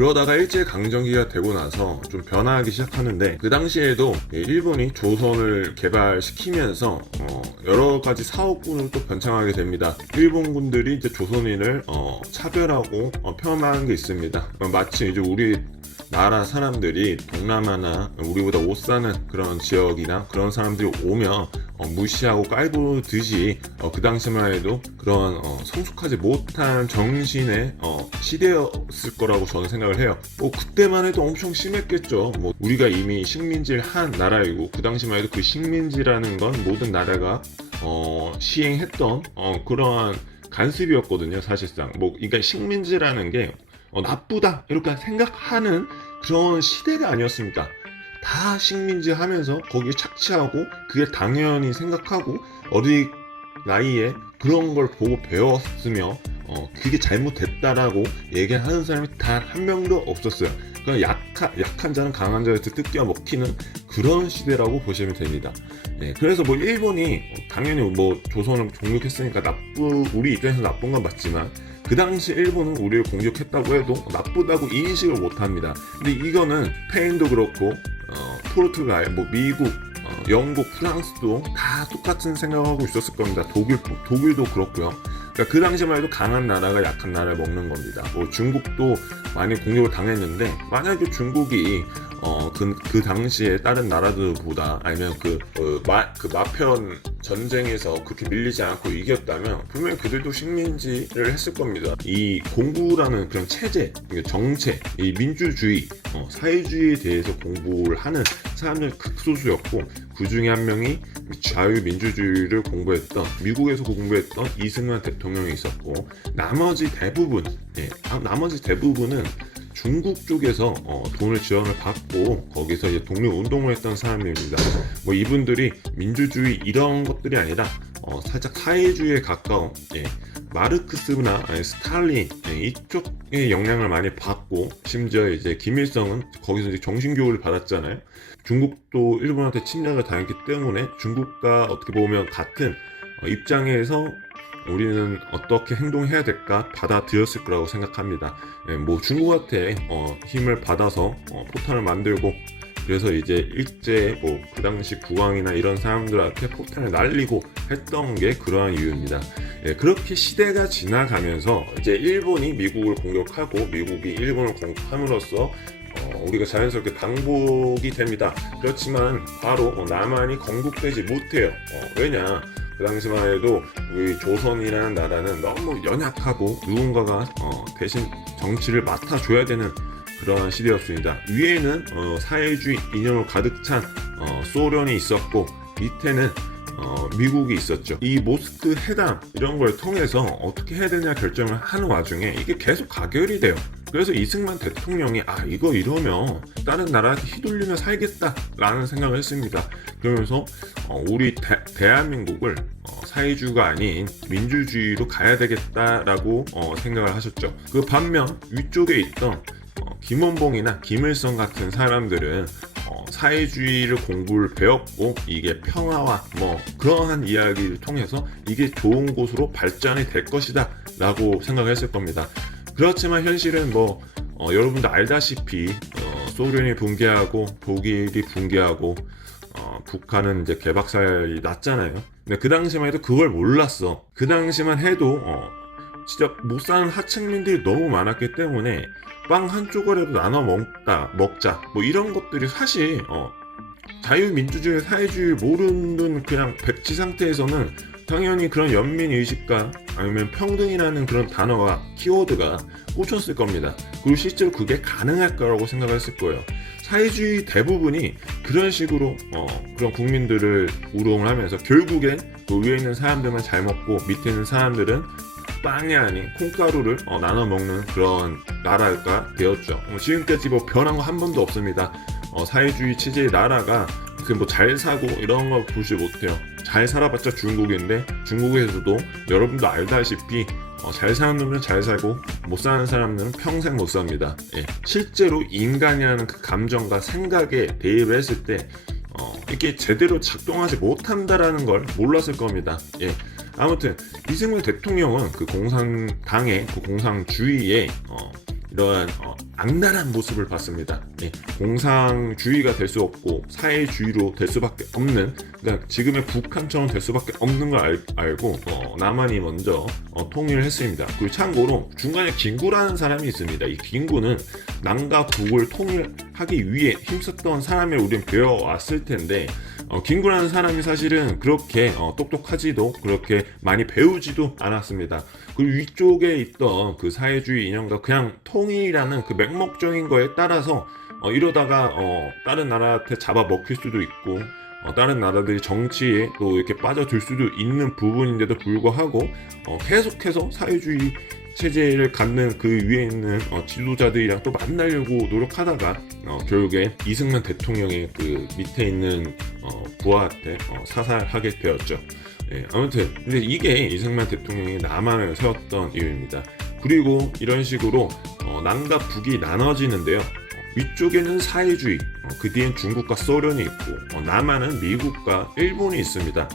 그러다가 일제강점기가 되고 나서 좀 변화하기 시작하는데, 그 당시에도 일본이 조선을 개발시키면서 여러 가지 사업군을 또 번창하게 됩니다. 일본군들이 이제 조선인을 차별하고 폄하하는 게 있습니다. 마치 이제 우리 나라 사람들이 동남아나 우리보다 옷 사는 그런 지역이나 그런 사람들이 오면 무시하고 깔보듯이 그 당시만 해도 그런 성숙하지 못한 정신의 시대였을 거라고 저는 생각을 해요. 그때만 해도 엄청 심했겠죠. 우리가 이미 식민지를 한 나라이고, 그 당시만 해도 그 식민지라는 건 모든 나라가 시행했던 그러한 간습이었거든요, 사실상. 그러니까 식민지라는 게 나쁘다 이렇게 생각하는 그런 시대가 아니었습니다. 다 식민지 하면서 거기에 착취하고 그게 당연히 생각하고 어린 나이에 그런 걸 보고 배웠으며 그게 잘못됐다라고 얘기하는 사람이 단 한 명도 없었어요. 그냥 약한 자는 강한 자한테 뜯겨 먹히는 그런 시대라고 보시면 됩니다. 그래서 일본이 당연히 조선을 공격했으니까 우리 입장에서 나쁜 건 맞지만, 그 당시 일본은 우리를 공격했다고 해도 나쁘다고 인식을 못합니다. 근데 이거는 스페인도 그렇고 포르투갈, 미국, 영국, 프랑스도 다 똑같은 생각하고 있었을 겁니다. 독일도 그렇고요. 그러니까 그 당시만 해도 강한 나라가 약한 나라를 먹는 겁니다. 중국도 많이 공격을 당했는데, 만약에 중국이 그 당시에 다른 나라들보다, 아니면 마편 전쟁에서 그렇게 밀리지 않고 이겼다면 분명히 그들도 식민지를 했을 겁니다. 이 공부라는 그런 체제, 정책, 이 민주주의, 사회주의에 대해서 공부를 하는 사람들 극소수였고, 그 중에 한 명이 자유민주주의를 공부했던, 미국에서 공부했던 이승만 대통령이 있었고, 나머지 대부분은 중국 쪽에서 돈을 지원을 받고 거기서 이제 독립운동을 했던 사람입니다. 이분들이 민주주의 이런 것들이 아니라 살짝 사회주의에 가까운 마르크스나 스탈린 이쪽의 영향을 많이 받고, 심지어 이제 김일성은 거기서 이제 정신교육을 받았잖아요. 중국도 일본한테 침략을 당했기 때문에 중국과 어떻게 보면 같은 입장에서 우리는 어떻게 행동해야 될까 받아들였을 거라고 생각합니다. 중국한테 힘을 받아서 포탄을 만들고, 그래서 이제 일제 그 당시 국왕이나 이런 사람들한테 포탄을 날리고 했던 게 그러한 이유입니다. 그렇게 시대가 지나가면서 이제 일본이 미국을 공격하고 미국이 일본을 공격함으로써 우리가 자연스럽게 방북이 됩니다. 그렇지만 바로 남한이 건국되지 못해요. 왜냐? 그 당시만 해도 우리 조선이라는 나라는 너무 연약하고 누군가가 대신 정치를 맡아줘야 되는 그런 시대였습니다. 위에는 사회주의 이념으로 가득 찬 소련이 있었고, 밑에는 미국이 있었죠. 이 모스크 회담 이런 걸 통해서 어떻게 해야 되냐 결정을 하는 와중에 이게 계속 가결이 돼요. 그래서 이승만 대통령이 이거 이러면 다른 나라한테 휘둘리며 살겠다라는 생각을 했습니다. 그러면서 우리 대한민국을 사회주의가 아닌 민주주의로 가야 되겠다라고 생각을 하셨죠. 그 반면 위쪽에 있던 김원봉이나 김일성 같은 사람들은 사회주의를 공부를 배웠고, 이게 평화와 그러한 이야기를 통해서 이게 좋은 곳으로 발전이 될 것이다 라고 생각했을 겁니다. 그렇지만 현실은 여러분도 알다시피 소련이 붕괴하고 독일이 붕괴하고 북한은 이제 개박살이 났잖아요. 근데 그 당시만 해도 그걸 몰랐어. 그 당시만 해도 진짜 못 사는 하층민들이 너무 많았기 때문에 빵 한 조각이라도 나눠 먹자 이런 것들이 사실 자유민주주의 사회주의 모르는 그냥 백지 상태에서는 당연히 그런 연민의식과 아니면 평등이라는 그런 단어가 키워드가 꽂혔을 겁니다. 그리고 실제로 그게 가능할 거라고 생각했을 거예요. 사회주의 대부분이 그런 식으로 그런 국민들을 우롱을 하면서 결국엔 그 위에 있는 사람들만 잘 먹고 밑에 있는 사람들은 빵이 아닌 콩가루를 나눠 먹는 그런 나라가 되었죠. 지금까지 변한 거 한 번도 없습니다. 사회주의 체제의 나라가 잘 사고 이런 거 보지 못해요. 잘 살아봤자 중국인데, 중국에서도 여러분도 알다시피 잘 사는 놈은 잘 살고 못 사는 사람들은 평생 못 삽니다. 실제로 인간이라는 그 감정과 생각에 대입을 했을 때 이게 제대로 작동하지 못한다라는 걸 몰랐을 겁니다. 아무튼 이승만 대통령은 그 공산당의 그 공산주의에 이러한 악랄한 모습을 봤습니다. 예, 공산주의가 될 수 없고 사회주의로 될 수밖에 없는, 그러니까 지금의 북한처럼 될 수밖에 없는 걸 알고 남한이 먼저 통일을 했습니다. 그리고 참고로 중간에 김구라는 사람이 있습니다. 이 김구는 남과 북을 통일하기 위해 힘썼던 사람을 우리는 배워왔을 텐데, 김구라는 사람이 사실은 그렇게 똑똑하지도 그렇게 많이 배우지도 않았습니다. 그리고 위쪽에 있던 그 사회주의 이념과 그냥 통일이라는 그 맹목적인 거에 따라서 이러다가 다른 나라한테 잡아먹힐 수도 있고 다른 나라들이 정치에 또 이렇게 빠져들 수도 있는 부분인데도 불구하고 계속해서 사회주의 체제를 갖는 그 위에 있는 지도자들이랑 또 만나려고 노력하다가 결국에 이승만 대통령의 그 밑에 있는 부하한테 사살하게 되었죠. 예, 아무튼 근데 이게 이승만 대통령이 남한을 세웠던 이유입니다. 그리고 이런 식으로 남과 북이 나눠지는데요. 위쪽에는 사회주의, 그 뒤엔 중국과 소련이 있고 남한은 미국과 일본이 있습니다.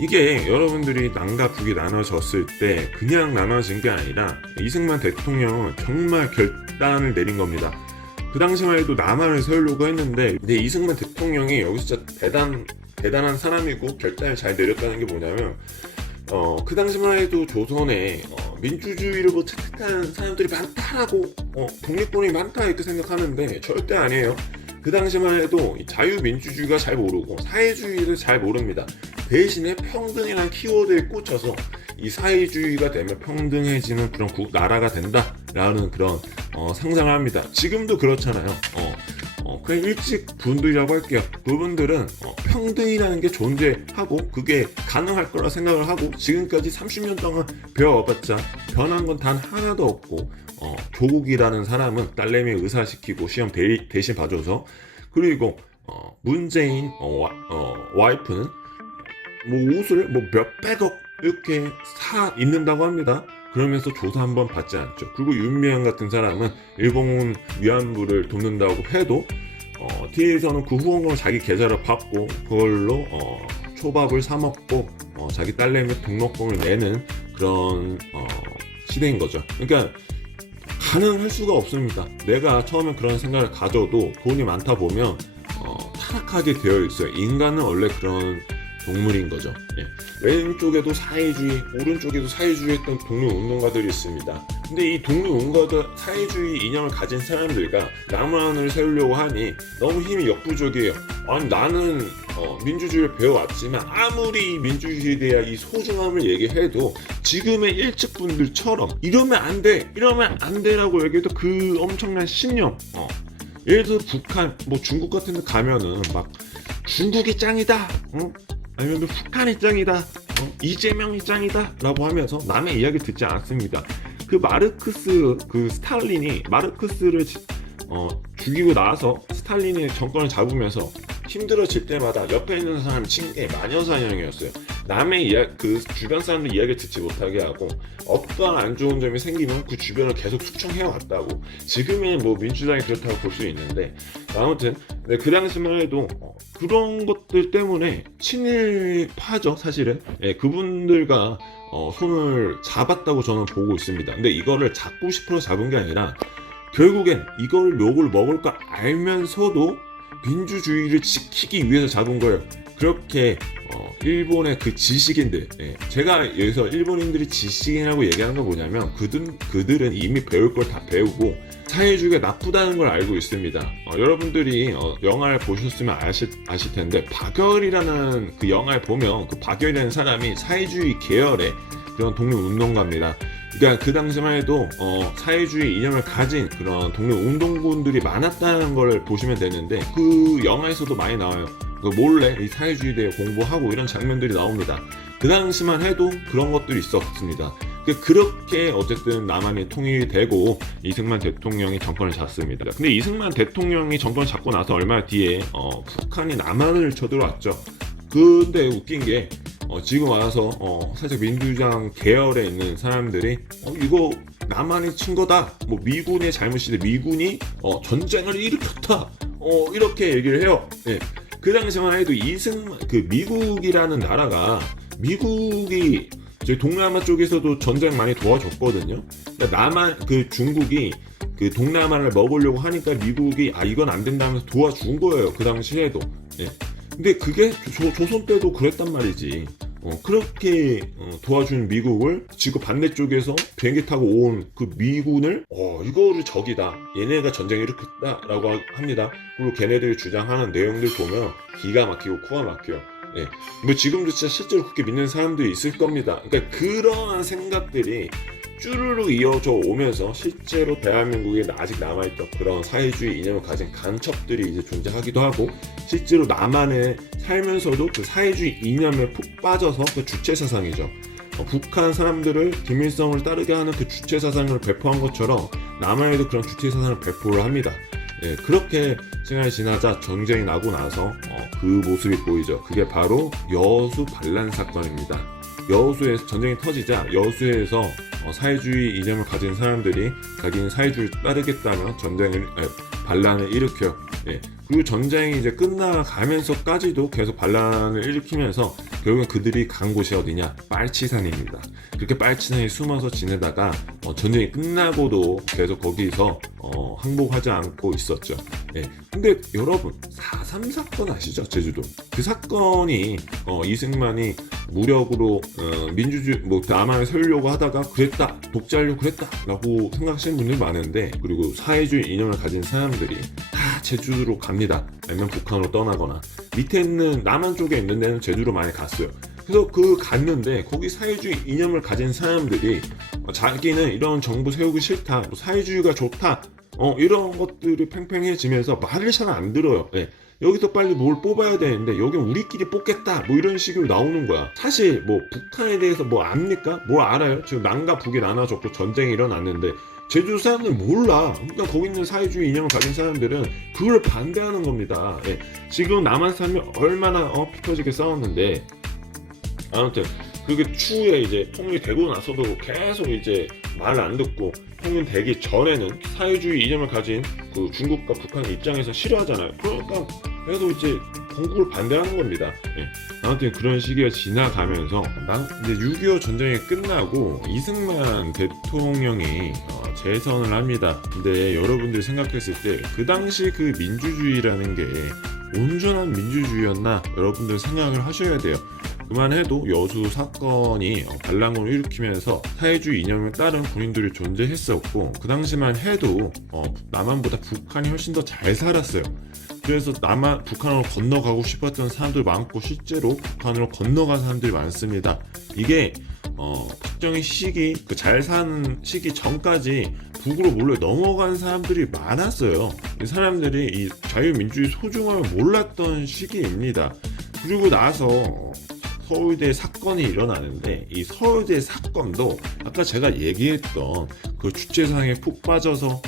이게 여러분들이 남과 북이 나눠졌을 때 그냥 나눠진 게 아니라 이승만 대통령은 정말 결단을 내린 겁니다. 그 당시만 해도 남한을 세우려고 했는데, 근데 이승만 대통령이 여기서 진짜 대단한 사람이고 결단을 잘 내렸다는 게 뭐냐면 그 당시만 해도 조선에 민주주의를 뭐 채택한 사람들이 많다라고 독립군이 많다 이렇게 생각하는데 절대 아니에요. 그 당시만 해도 자유민주주의가 잘 모르고 사회주의를 잘 모릅니다. 대신에 평등이라는 키워드에 꽂혀서 이 사회주의가 되면 평등해지는 그런 나라가 된다라는 그런 상상을 합니다. 지금도 그렇잖아요. 그냥 일찍 분들이라고 할게요. 그분들은 평등이라는 게 존재하고 그게 가능할 거라 생각을 하고 지금까지 30년 동안 배워봤자 변한 건 단 하나도 없고 조국이라는 사람은 딸내미 의사시키고 시험 대신 봐줘서, 그리고 문재인 와이프는 뭐 옷을 뭐 몇백억 이렇게 사 입는다고 합니다. 그러면서 조사 한번 받지 않죠. 그리고 윤미향 같은 사람은 일본 위안부를 돕는다고 해도 뒤에서는 그 후원금을 자기 계좌로 받고 그걸로 초밥을 사 먹고 자기 딸내미 등록금을 내는 그런 시대인 거죠. 그러니까 가능할 수가 없습니다. 내가 처음에 그런 생각을 가져도 돈이 많다 보면 타락하게 되어 있어요. 인간은 원래 그런 동물인 거죠. 예. 왼쪽에도 사회주의, 오른쪽에도 사회주의 했던 독립운동가들이 있습니다. 근데 이 독립운동가들, 사회주의 이념을 가진 사람들과 남한을 세우려고 하니 너무 힘이 역부족이에요. 아니 나는 민주주의를 배워왔지만 아무리 민주주의에 대한 이 소중함을 얘기해도 지금의 일찍분들처럼 이러면 안 돼, 이러면 안 돼라고 얘기해도 그 엄청난 신념, 예를 들어 북한, 뭐 중국 같은 데 가면은 막 중국이 짱이다, 아니면 북한이 짱이다, 이재명이 짱이다 라고 하면서 남의 이야기 듣지 않습니다. 그 마르크스, 그 스탈린이 마르크스를 죽이고 나서 스탈린이 정권을 잡으면서 힘들어질 때마다 옆에 있는 사람이 친 게 마녀사냥이었어요. 남의 그 주변 사람들 이야기를 듣지 못하게 하고 어떠한 안 좋은 점이 생기면 그 주변을 계속 숙청해 왔다고. 지금의 뭐 민주당이 그렇다고 볼 수 있는데, 아무튼 그 당시만 해도 그런 것들 때문에 친일파죠 사실은. 예, 그분들과 손을 잡았다고 저는 보고 있습니다. 근데 이거를 잡고 싶어서 잡은 게 아니라 결국엔 이걸 욕을 먹을 거 알면서도 민주주의를 지키기 위해서 잡은 거예요. 그렇게 일본의 그 지식인들, 제가 여기서 일본인들이 지식인이라고 얘기하는 건 뭐냐면 그들은 이미 배울 걸 다 배우고 사회주의가 나쁘다는 걸 알고 있습니다. 여러분들이 영화를 보셨으면 아실 텐데 박열이라는 그 영화를 보면 그 박열이라는 사람이 사회주의 계열의 그런 독립운동가입니다. 그러니까 그 당시만 해도 사회주의 이념을 가진 그런 독립운동군들이 많았다는 걸 보시면 되는데, 그 영화에서도 많이 나와요. 몰래 이 사회주의에 대해 공부하고 이런 장면들이 나옵니다. 그 당시만 해도 그런 것들이 있었습니다. 그렇게 어쨌든 남한이 통일이 되고 이승만 대통령이 정권을 잡습니다. 근데 이승만 대통령이 정권을 잡고 나서 얼마 뒤에 북한이 남한을 쳐들어왔죠. 근데 웃긴 게 지금 와서 살짝 민주당 계열에 있는 사람들이 이거 남한이 친 거다, 뭐 미군의 잘못이다, 미군이 전쟁을 일으켰다, 이렇게 얘기를 해요. 네. 그 당시만 해도 미국이라는 나라가, 미국이 저희 동남아 쪽에서도 전쟁 많이 도와줬거든요. 그러니까 남한 그 중국이 그 동남아를 먹으려고 하니까 미국이 이건 안 된다면서 도와준 거예요. 그 당시에도. 예. 근데 그게 조선 때도 그랬단 말이지. 그렇게 도와준 미국을 지구 반대쪽에서 비행기 타고 온 그 미군을 이거를 적이다, 얘네가 전쟁을 일으켰다라고 합니다. 그리고 걔네들이 주장하는 내용들 보면 기가 막히고 코가 막혀요. 예. 뭐 지금도 진짜 실제로 그렇게 믿는 사람들이 있을 겁니다. 그러니까 그러한 생각들이 쭈르륵 이어져 오면서 실제로 대한민국에 아직 남아있던 그런 사회주의 이념을 가진 간첩들이 이제 존재하기도 하고, 실제로 남한에 살면서도 그 사회주의 이념에 푹 빠져서 그 주체 사상이죠. 북한 사람들을 김일성을 따르게 하는 그 주체 사상을 배포한 것처럼 남한에도 그런 주체 사상을 배포를 합니다. 예, 그렇게 시간이 지나자 전쟁이 나고 나서 그 모습이 보이죠. 그게 바로 여수 반란 사건입니다. 여수에서 전쟁이 터지자 여수에서 사회주의 이념을 가진 사람들이 자기는 사회주의를 따르겠다며 반란을 일으켜요. 예. 그리고 전쟁이 이제 끝나가면서까지도 계속 반란을 일으키면서 결국엔 그들이 간 곳이 어디냐? 빨치산입니다. 그렇게 빨치산에 숨어서 지내다가 전쟁이 끝나고도 계속 거기서 항복하지 않고 있었죠. 예. 근데 여러분 4.3 사건 아시죠? 제주도. 그 사건이 이승만이 무력으로 민주주의 남한을 세우려고 하다가 그랬다, 독재하려고 그랬다 라고 생각하시는 분들이 많은데, 그리고 사회주의 이념을 가진 사람들이 다 제주도로 갑니다. 아니면 북한으로 떠나거나, 밑에 있는 남한 쪽에 있는 데는 제주로 많이 갔어요. 그래서 갔는데 거기 사회주의 이념을 가진 사람들이 자기는 이런 정부 세우기 싫다, 사회주의가 좋다, 이런 것들이 팽팽해지면서 말을 잘 안 들어요. 예. 여기서 빨리 뭘 뽑아야 되는데 여기 우리끼리 뽑겠다, 이런 식으로 나오는 거야. 사실 북한에 대해서 압니까? 뭘 알아요? 지금 남과 북이 나눠졌고 전쟁이 일어났는데 제주 사람들 몰라. 그러니까 거기 있는 사회주의 이념을 가진 사람들은 그걸 반대하는 겁니다. 예. 지금 남한 사람이 얼마나 피 터지게 싸웠는데, 아무튼 그게 추후에 이제 통일되고 나서도 계속 이제 말 안 듣고, 통일되기 전에는 사회주의 이념을 가진 그 중국과 북한 입장에서 싫어하잖아요. 그러니까 계속 이제 건국을 반대하는 겁니다. 예. 아무튼 그런 시기가 지나가면서 이제 6.25 전쟁이 끝나고 이승만 대통령이 재선을 합니다. 근데 여러분들이 생각했을 때 그 당시 그 민주주의라는 게 온전한 민주주의였나, 여러분들 생각을 하셔야 돼요. 그만해도 여수 사건이 반란군을 일으키면서 사회주의 이념을 따른 군인들이 존재했었고, 그 당시만 해도 남한보다 북한이 훨씬 더 잘 살았어요. 그래서 북한으로 건너가고 싶었던 사람들 많고, 실제로 북한으로 건너간 사람들이 많습니다. 이게 특정의 시기, 그 잘 사는 시기 전까지 북으로 몰려 넘어간 사람들이 많았어요. 이 사람들이 이 자유민주주의 소중함을 몰랐던 시기입니다. 그리고 나서 서울대 사건이 일어나는데, 이 서울대 사건도 아까 제가 얘기했던 그 주체사상에 푹 빠져서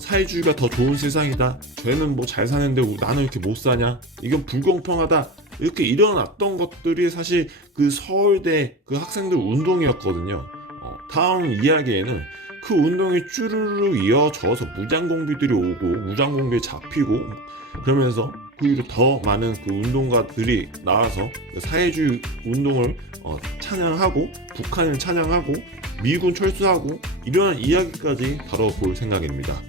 사회주의가 더 좋은 세상이다, 쟤는 잘 사는데 나는 이렇게 못 사냐, 이건 불공평하다, 이렇게 일어났던 것들이 사실 그 서울대 그 학생들 운동이었거든요. 다음 이야기에는 그 운동이 쭈르르 이어져서 무장공비들이 오고 무장공비에 잡히고, 그러면서 그 이후로 더 많은 그 운동가들이 나와서 사회주의 운동을 찬양하고, 북한을 찬양하고, 미군 철수하고, 이러한 이야기까지 다뤄볼 생각입니다.